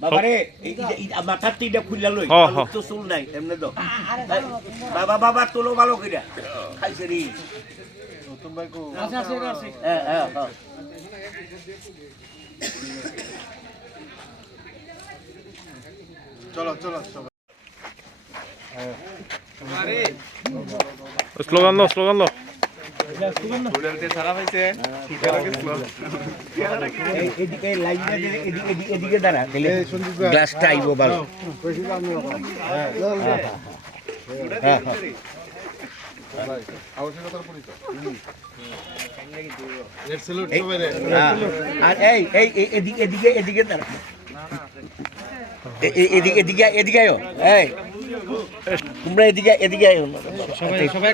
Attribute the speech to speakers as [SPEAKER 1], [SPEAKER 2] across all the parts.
[SPEAKER 1] বাবারে মাথার তিনটা খুললা লই তো চুল নাই এমনি তো। বাবা বাবা তোলো ভালো কইরা। খাইছে রে। হ্যাঁ হ্যাঁ হ্যাঁ
[SPEAKER 2] স্লোগান লো স্লোগান লো
[SPEAKER 1] এই- এদিকে এদিকে এদিকে এদিকে এদিকে এদিকে আয়ো। এদিকে এদিকে আয়ো। সবাই সবাই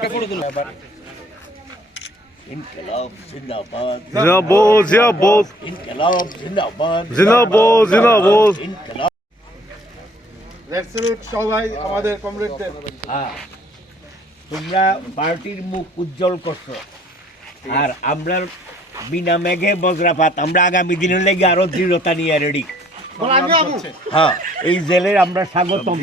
[SPEAKER 1] ইনকলাব জিন্দাবাদ।
[SPEAKER 2] জিন্দাবাদ জিন্দাবাদ।
[SPEAKER 1] ইনকলাব জিন্দাবাদ।
[SPEAKER 2] জিন্দাবাদ জিন্দাবাদ।
[SPEAKER 1] ইনকলাব।
[SPEAKER 3] রেড স্যালুট সবাই আমাদের কমরেডদের
[SPEAKER 1] হ্যাঁ। তোমরা পার্টির মুখ উজ্জ্বল করছ। আর আমরা বিনা মেঘে বজ্রাপাত আমরা আগামী দিনের লেগে আরও দৃঢ়তা নিয়ে রেডি হ্যাঁ এই জেলের আমরা স্বাগতম।